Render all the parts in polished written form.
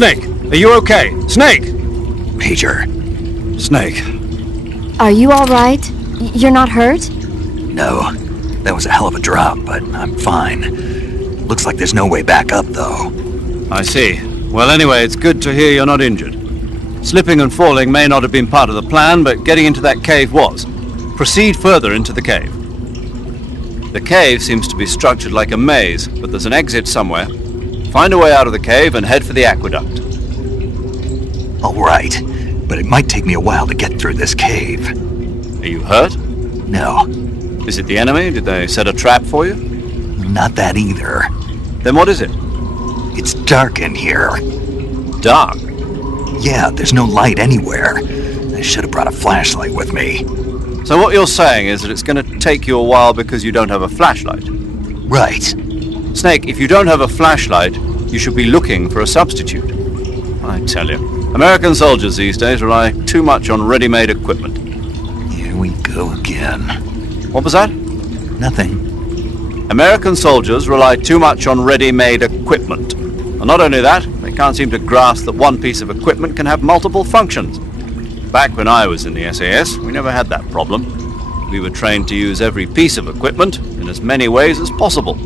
Snake, are you okay? Snake! Major. Snake. Are you all right? You're not hurt? No. That was a hell of a drop, but I'm fine. Looks like there's no way back up, though. I see. Well, anyway, it's good to hear you're not injured. Slipping and falling may not have been part of the plan, but getting into that cave was. Proceed further into the cave. The cave seems to be structured like a maze, but there's an exit somewhere. Find a way out of the cave and head for the aqueduct. All right, but it might take me a while to get through this cave. Are you hurt? No, Is it the enemy? Did they set a trap for you? not that either. Then what is it? It's dark in here. Dark. Yeah, there's no light anywhere. I should have brought a flashlight with me. So what you're saying is that it's going to take you a while because you don't have a flashlight. Right. Snake, if you don't have a flashlight, you should be looking for a substitute. I tell you, American soldiers these days rely too much on ready-made equipment. Here we go again. What was that? Nothing. American soldiers rely too much on ready-made equipment. And not only that, they can't seem to grasp that one piece of equipment can have multiple functions. Back when I was in the SAS, we never had that problem. We were trained to use every piece of equipment in as many ways as possible.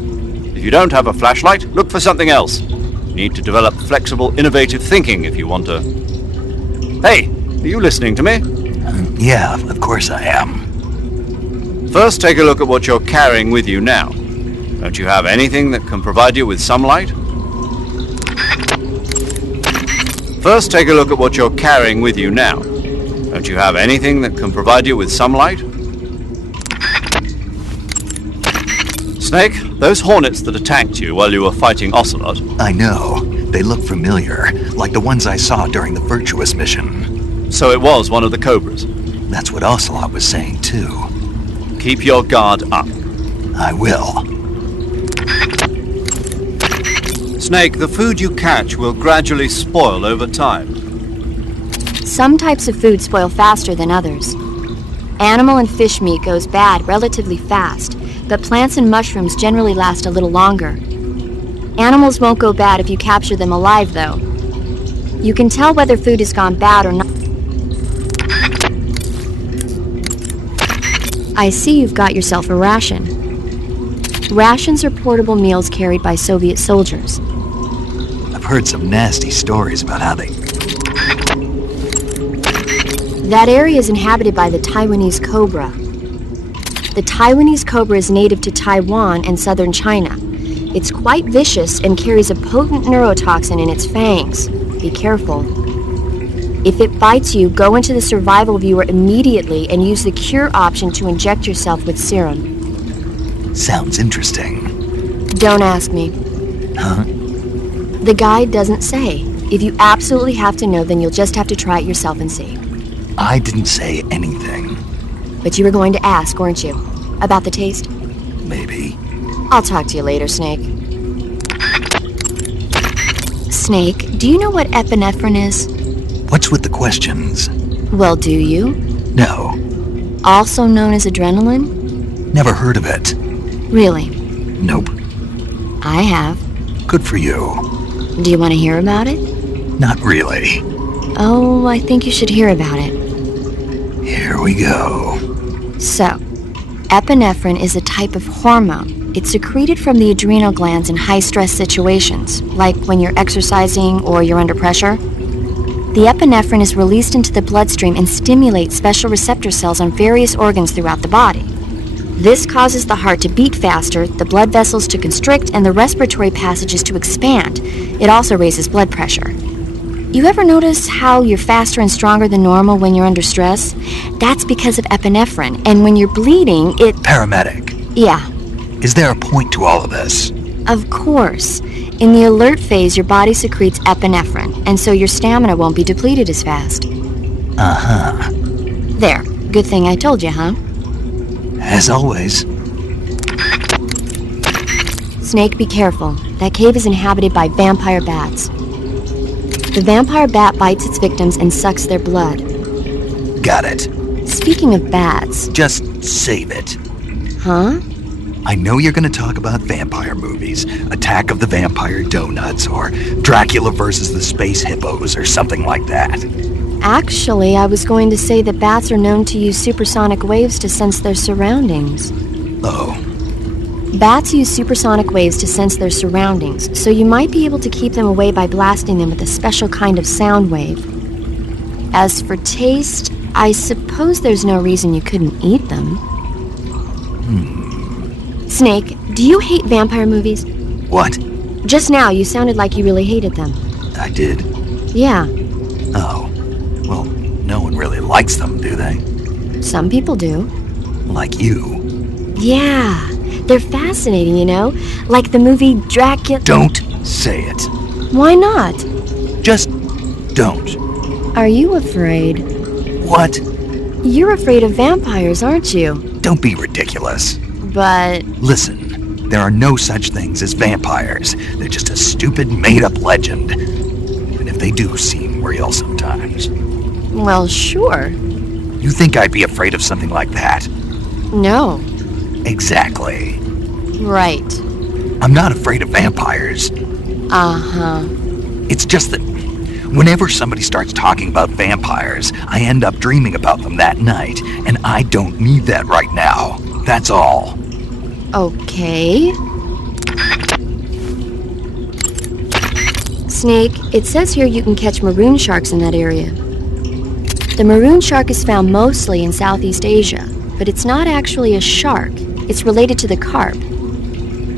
If you don't have a flashlight, look for something else. You need to develop flexible, innovative thinking if you want to... Hey, are you listening to me? Yeah, of course I am. First, take a look at what you're carrying with you now. Don't you have anything that can provide you with some light? First, take a look at what you're carrying with you now. Don't you have anything that can provide you with some light? Snake, those hornets that attacked you while you were fighting Ocelot... I know. They look familiar, like the ones I saw during the Virtuous mission. So it was one of the Cobras. That's what Ocelot was saying, too. Keep your guard up. I will. Snake, the food you catch will gradually spoil over time. Some types of food spoil faster than others. Animal and fish meat goes bad relatively fast, but plants and mushrooms generally last a little longer. Animals won't go bad if you capture them alive, though. You can tell whether food has gone bad or not. I see you've got yourself a ration. Rations are portable meals carried by Soviet soldiers. I've heard some nasty stories about how they... That area is inhabited by the Taiwanese cobra. The Taiwanese cobra is native to Taiwan and southern China. It's quite vicious and carries a potent neurotoxin in its fangs. Be careful. If it bites you, go into the survival viewer immediately and use the cure option to inject yourself with serum. Sounds interesting. Don't ask me. Huh? The guide doesn't say. If you absolutely have to know, then you'll just have to try it yourself and see. I didn't say anything. But you were going to ask, weren't you? About the taste? Maybe. I'll talk to you later, Snake. Snake, do you know what epinephrine is? What's with the questions? Well, do you? No. Also known as adrenaline? Never heard of it. Really? Nope. I have. Good for you. Do you want to hear about it? Not really. Oh, I think you should hear about it. Here we go. So, epinephrine is a type of hormone. It's secreted from the adrenal glands in high-stress situations, like when you're exercising or you're under pressure. The epinephrine is released into the bloodstream and stimulates special receptor cells on various organs throughout the body. This causes the heart to beat faster, the blood vessels to constrict, and the respiratory passages to expand. It also raises blood pressure. You ever notice how you're faster and stronger than normal when you're under stress? That's because of epinephrine, and when you're bleeding, it... Paramedic. Yeah. Is there a point to all of this? Of course. In the alert phase, your body secretes epinephrine, and so your stamina won't be depleted as fast. Uh-huh. There. Good thing I told you, huh? As always. Snake, be careful. That cave is inhabited by vampire bats. The vampire bat bites its victims and sucks their blood. Got it. Speaking of bats... Just save it. Huh? I know you're gonna talk about vampire movies, Attack of the Vampire Donuts, or Dracula versus the Space Hippos, or something like that. Actually, I was going to say that bats are known to use supersonic waves to sense their surroundings. Oh, Bats use supersonic waves to sense their surroundings, so you might be able to keep them away by blasting them with a special kind of sound wave. As for taste, I suppose there's no reason you couldn't eat them. Snake, do you hate vampire movies? what? Just now, you sounded like you really hated them. I did? Yeah, Oh, well, no one really likes them, do they? some people do. Like you. Yeah, they're fascinating, you know? Like the movie Dracula. Don't say it. Why not? Just don't. Are you afraid? What? You're afraid of vampires, aren't you? Don't be ridiculous. But Listen, there are no such things as vampires. They're just a stupid, made-up legend. Even if they do seem real sometimes. well, sure. You think I'd be afraid of something like that? No. Exactly. Right. I'm not afraid of vampires. Uh-huh. It's just that whenever somebody starts talking about vampires, I end up dreaming about them that night, and I don't need that right now. That's all. Okay. Snake, it says here you can catch maroon sharks in that area. The maroon shark is found mostly in Southeast Asia, but it's not actually a shark. It's related to the carp.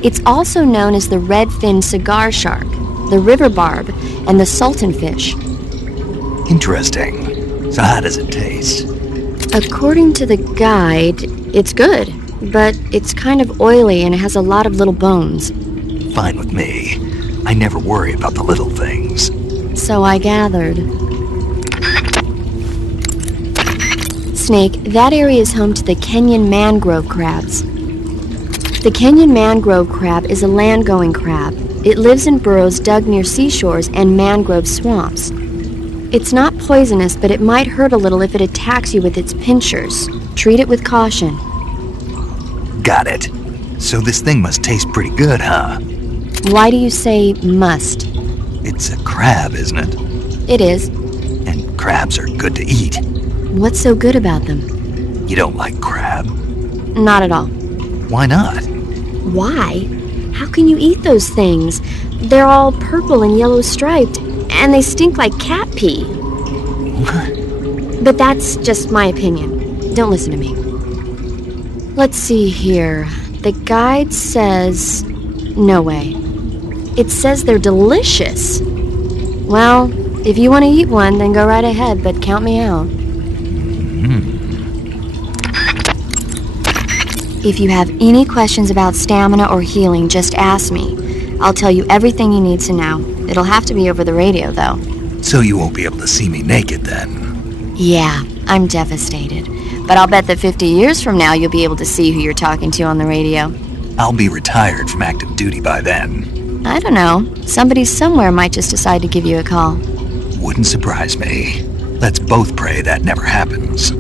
It's also known as the red-finned cigar shark, the river barb, and the sultan fish. Interesting. So how does it taste? According to the guide, it's good, but it's kind of oily and it has a lot of little bones. Fine with me. I never worry about the little things. So I gathered. Snake, that area is home to the Kenyan mangrove crabs. The Kenyan mangrove crab is a land-going crab. It lives in burrows dug near seashores and mangrove swamps. It's not poisonous, but it might hurt a little if it attacks you with its pinchers. Treat it with caution. Got it. So this thing must taste pretty good, huh? Why do you say must? It's a crab, isn't it? It is. And crabs are good to eat. What's so good about them? You don't like crab? Not at all. Why not? Why? How can you eat those things? They're all purple and yellow striped, and they stink like cat pee. But that's just my opinion. Don't listen to me. Let's see here. The guide says... No way. It says they're delicious. Well, if you want to eat one, then go right ahead, but count me out. If you have any questions about stamina or healing, just ask me. I'll tell you everything you need to know. It'll have to be over the radio, though. So you won't be able to see me naked then? Yeah, I'm devastated. But I'll bet that 50 years from now, you'll be able to see who you're talking to on the radio. I'll be retired from active duty by then. I don't know. Somebody somewhere might just decide to give you a call. Wouldn't surprise me. Let's both pray that never happens.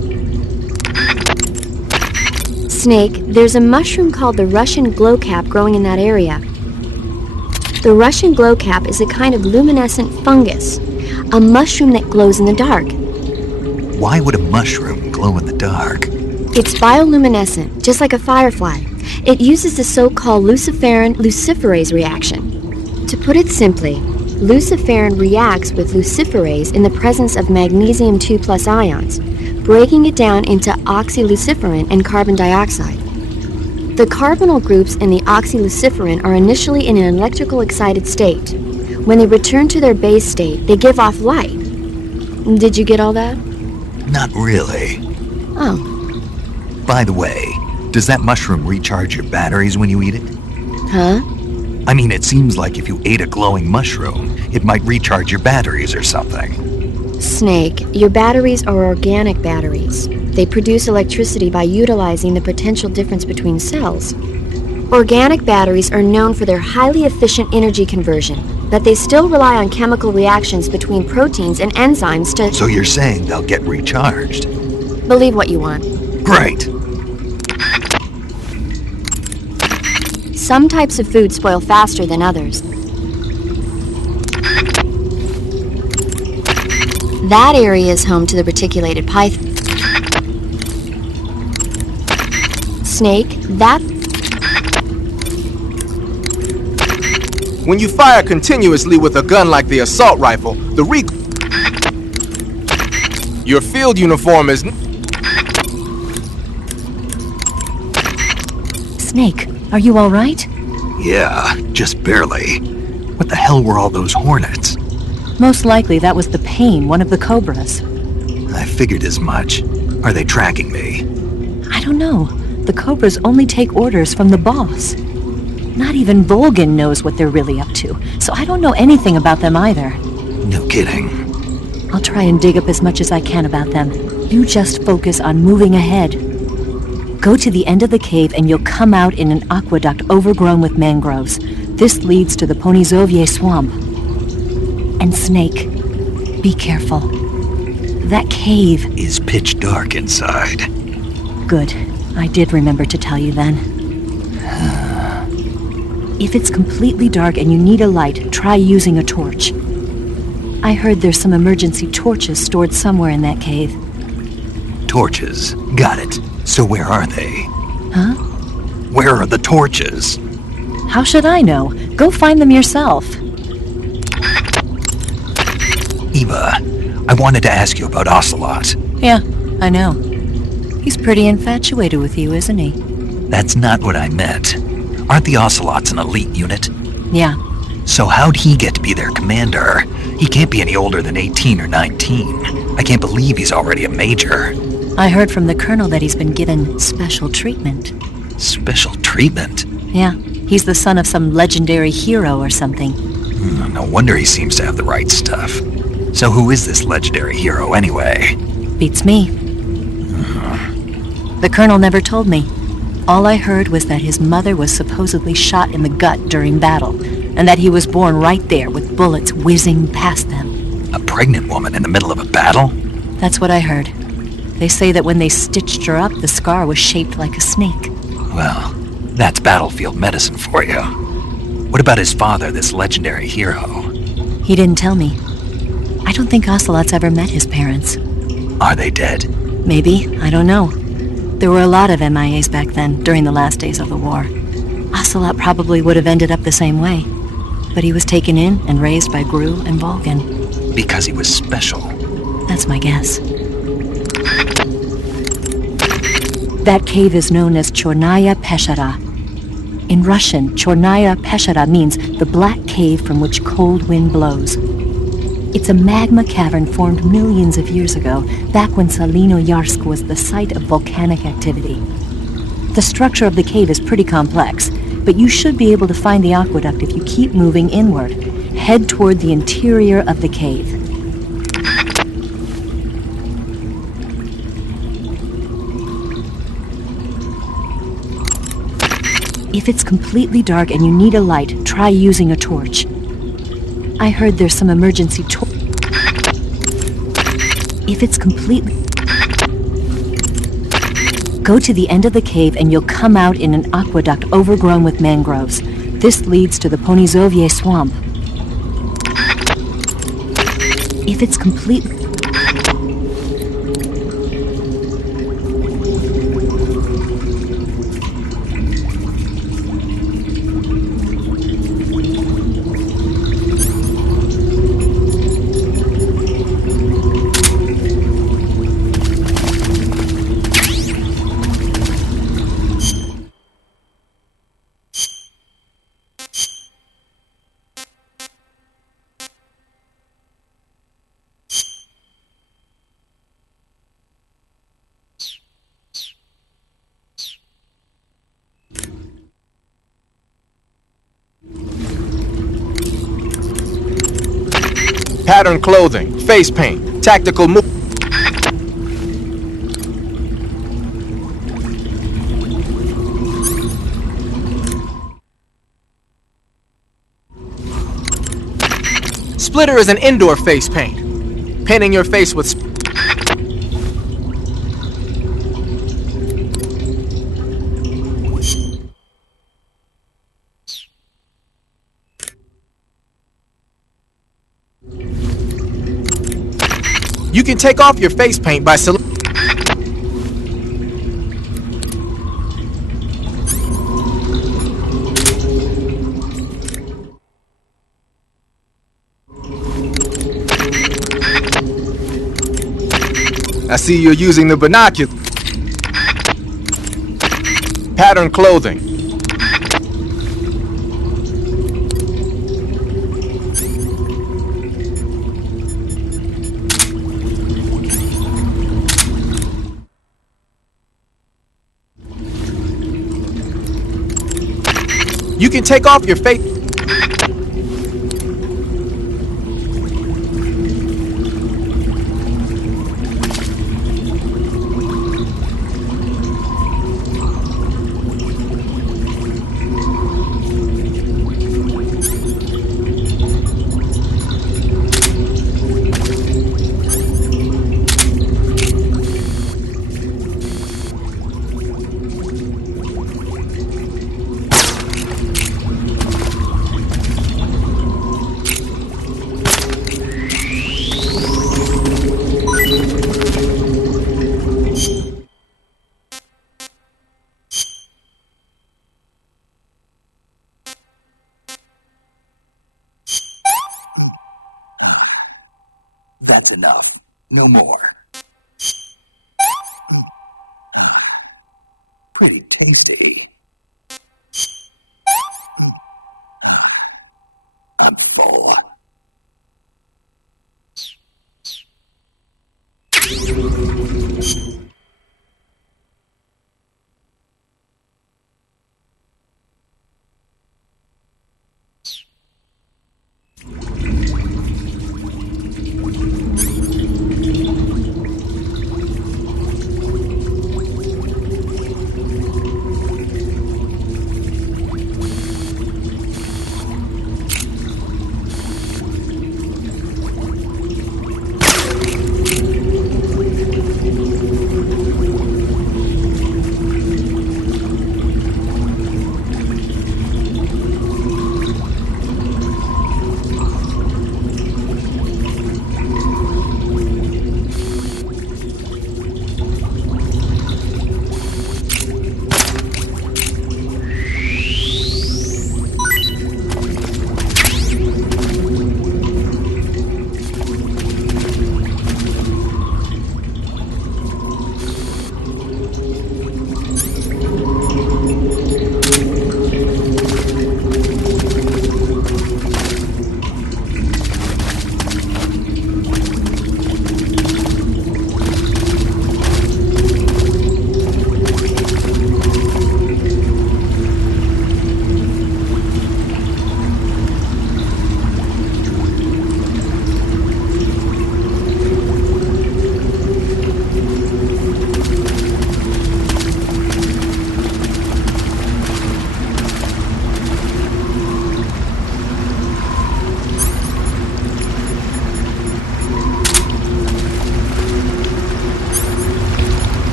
Snake, there's a mushroom called the Russian glowcap growing in that area. The Russian glowcap is a kind of luminescent fungus, a mushroom that glows in the dark. Why would a mushroom glow in the dark? It's bioluminescent, just like a firefly. It uses the so-called luciferin-luciferase reaction. To put it simply, luciferin reacts with luciferase in the presence of magnesium 2+ ions, breaking it down into oxyluciferin and carbon dioxide. The carbonyl groups in the oxyluciferin are initially in an electrical excited state. When they return to their base state, they give off light. Did you get all that? Not really. Oh. By the way, does that mushroom recharge your batteries when you eat it? Huh? I mean, it seems like if you ate a glowing mushroom, it might recharge your batteries or something. Snake, your batteries are organic batteries. They produce electricity by utilizing the potential difference between cells. Organic batteries are known for their highly efficient energy conversion, but they still rely on chemical reactions between proteins and enzymes to... So you're saying they'll get recharged? Believe what you want. Great. Some types of food spoil faster than others. That area is home to the reticulated python. Snake, that... When you fire continuously with a gun like the assault rifle, the your field uniform is... Snake, are you all right? Yeah, just barely. What the hell were all those hornets? Most likely that was the pain, one of the cobras. I figured as much. Are they tracking me? I don't know. The cobras only take orders from the boss. Not even Volgin knows what they're really up to, so I don't know anything about them either. No kidding. I'll try and dig up as much as I can about them. You just focus on moving ahead. Go to the end of the cave and you'll come out in an aqueduct overgrown with mangroves. This leads to the Ponizovye swamp. And Snake, be careful. That cave is pitch dark inside. Good. I did remember to tell you then. If it's completely dark and you need a light, try using a torch. I heard there's some emergency torches stored somewhere in that cave. Torches. Got it. So where are they? Huh? Where are the torches? How should I know? Go find them yourself. Eva, I wanted to ask you about Ocelot. Yeah, I know. He's pretty infatuated with you, isn't he? That's not what I meant. Aren't the Ocelots an elite unit? Yeah. So how'd he get to be their commander? He can't be any older than 18 or 19. I can't believe he's already a major. I heard from the colonel that he's been given special treatment. Special treatment? Yeah. He's the son of some legendary hero or something. No wonder he seems to have the right stuff. So who is this legendary hero anyway? Beats me. The colonel never told me. All I heard was that his mother was supposedly shot in the gut during battle, and that he was born right there with bullets whizzing past them. A pregnant woman in the middle of a battle? That's what I heard. They say that when they stitched her up, the scar was shaped like a snake. Well, that's battlefield medicine for you. What about his father, this legendary hero? He didn't tell me. I don't think Ocelot's ever met his parents. Are they dead? Maybe. I don't know. There were a lot of MIAs back then, during the last days of the war. Ocelot probably would have ended up the same way. But he was taken in and raised by Gru and Volgin. Because he was special. That's my guess. That cave is known as Chyornya Peschera. In Russian, Chyornya Peschera means the black cave from which cold wind blows. It's a magma cavern formed millions of years ago, back when Salinoyarsk was the site of volcanic activity. The structure of the cave is pretty complex, but you should be able to find the aqueduct if you keep moving inward. Head toward the interior of the cave. If it's completely dark and you need a light, try using a torch. I heard there's some emergency If it's completely... Go to the end of the cave and you'll come out in an aqueduct overgrown with mangroves. This leads to the Ponizovye swamp. If it's completely... Pattern clothing, face paint, tactical move. Splitter is an indoor face paint. Painting your face with You can take off your face paint by I see you're using the binocular. Pattern clothing. You can take off your face. That's enough. No more. Pretty tasty. I'm full.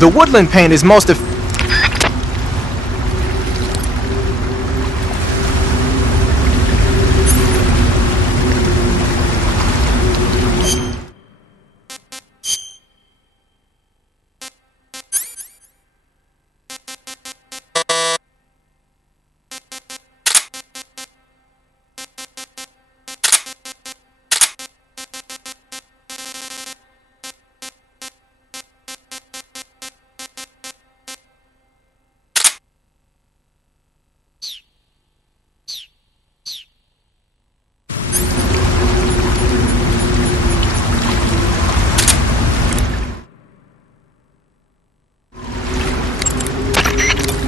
The woodland paint is most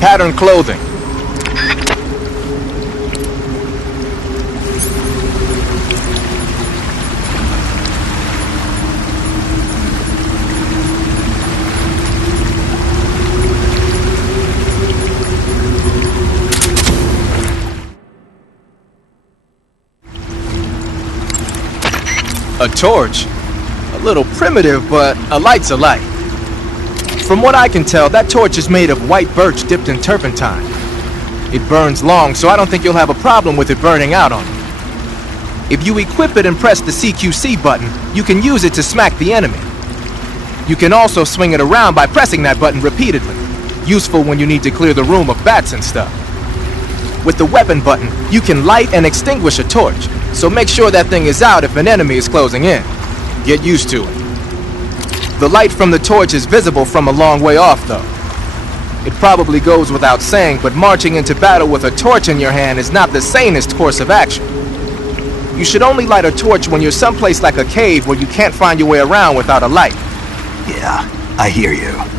pattern clothing. A torch? A little primitive, but a light's a light. From what I can tell, that torch is made of white birch dipped in turpentine. It burns long, so I don't think you'll have a problem with it burning out on you. If you equip it and press the CQC button, you can use it to smack the enemy. You can also swing it around by pressing that button repeatedly. Useful when you need to clear the room of bats and stuff. With the weapon button, you can light and extinguish a torch, so make sure that thing is out if an enemy is closing in. Get used to it. The light from the torch is visible from a long way off, though. It probably goes without saying, but marching into battle with a torch in your hand is not the sanest course of action. You should only light a torch when you're someplace like a cave where you can't find your way around without a light. Yeah, I hear you.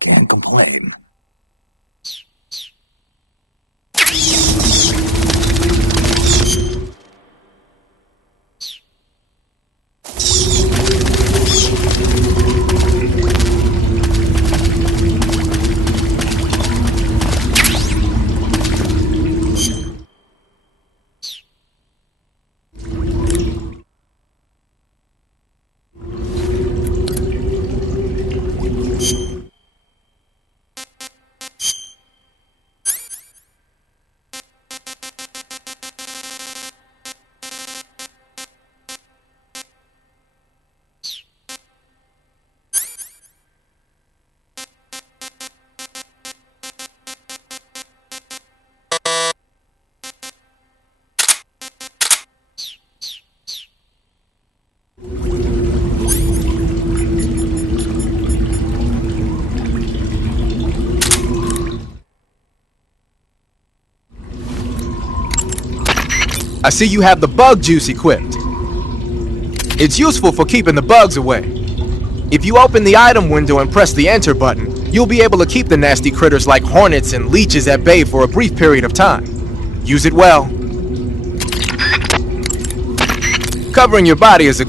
Can't complain. I see you have the bug juice equipped. It's useful for keeping the bugs away. If you open the item window and press the enter button, you'll be able to keep the nasty critters like hornets and leeches at bay for a brief period of time. Use it well. Covering your body is a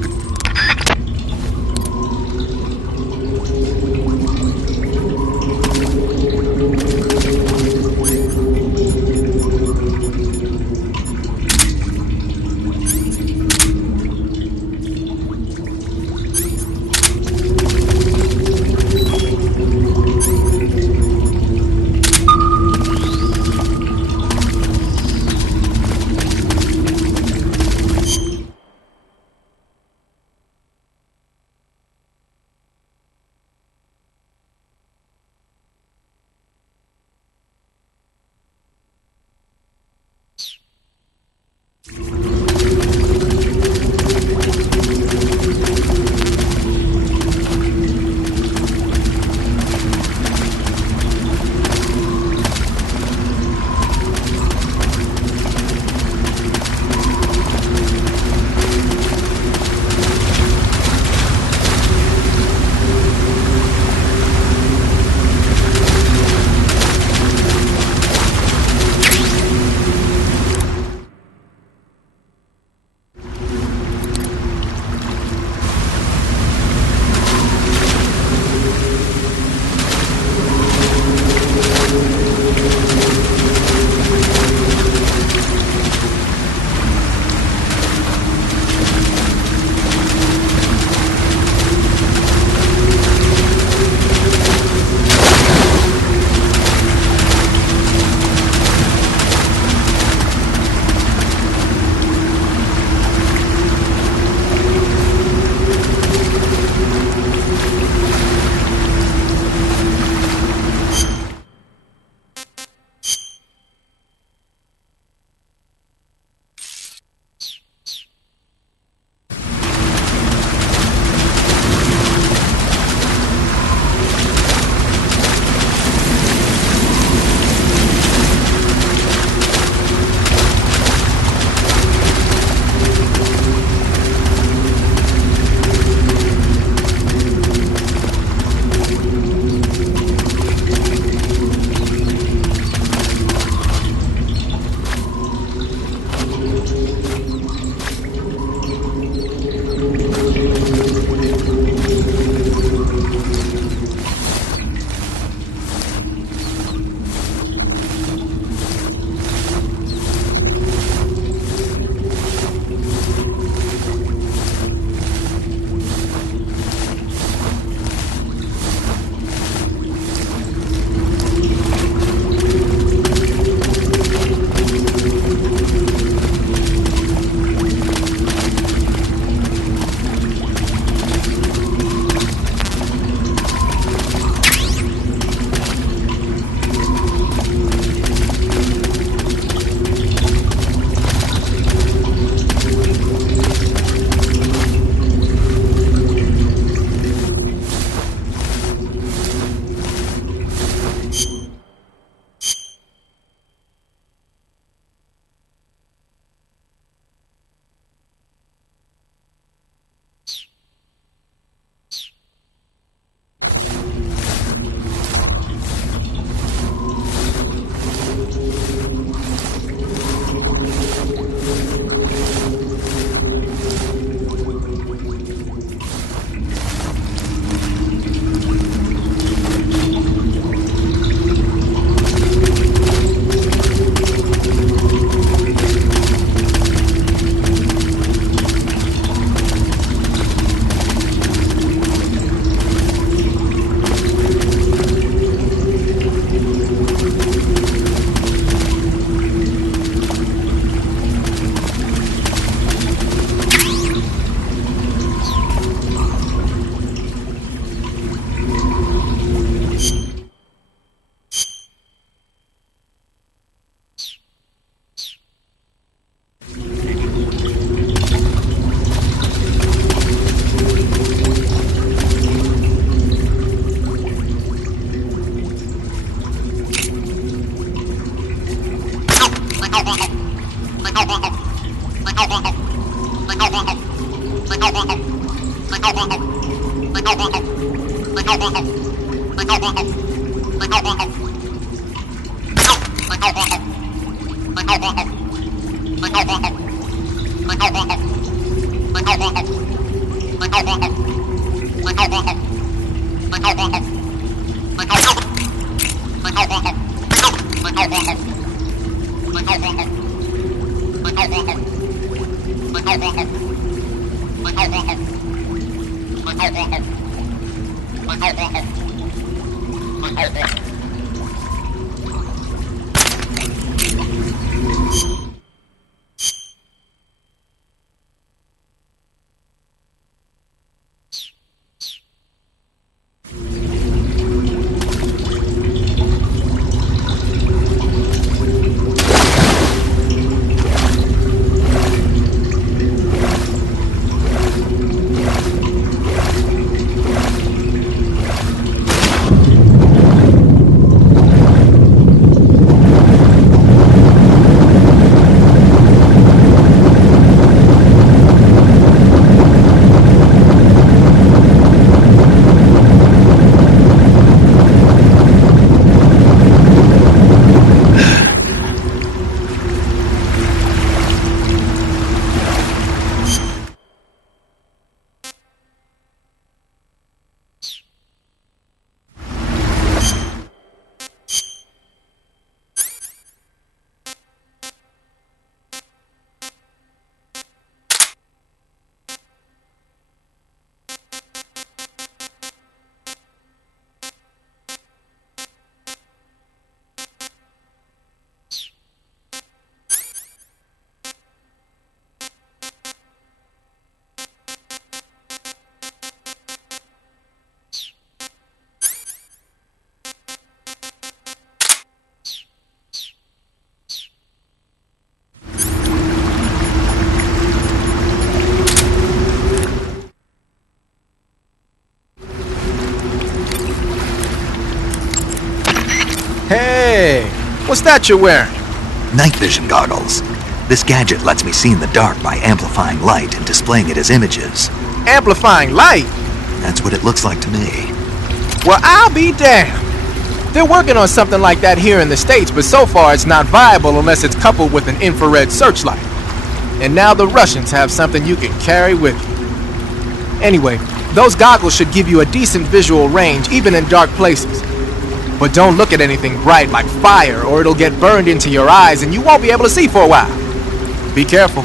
Hey, what's that you're wearing? Night vision goggles. This gadget lets me see in the dark by amplifying light and displaying it as images. Amplifying light? That's what it looks like to me. Well, I'll be damned. They're working on something like that here in the States, but so far it's not viable unless it's coupled with an infrared searchlight. And now the Russians have something you can carry with you. Anyway, those goggles should give you a decent visual range even in dark places. But don't look at anything bright like fire or it'll get burned into your eyes and you won't be able to see for a while. Be careful.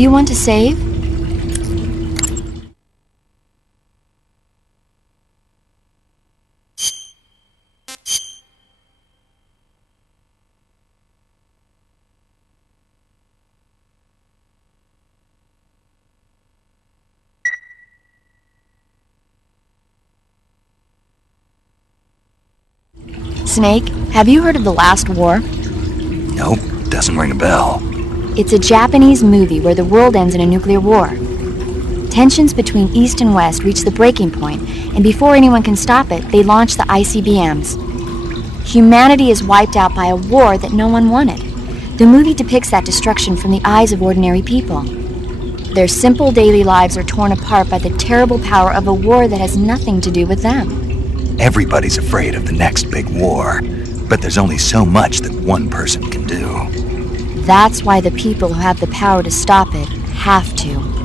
Do you want to save? Snake, have you heard of The Last War? Nope, doesn't ring a bell. It's a Japanese movie where the world ends in a nuclear war. Tensions between East and West reach the breaking point, and before anyone can stop it, they launch the ICBMs. Humanity is wiped out by a war that no one wanted. The movie depicts that destruction from the eyes of ordinary people. Their simple daily lives are torn apart by the terrible power of a war that has nothing to do with them. Everybody's afraid of the next big war, but there's only so much that one person can do. That's why the people who have the power to stop it have to.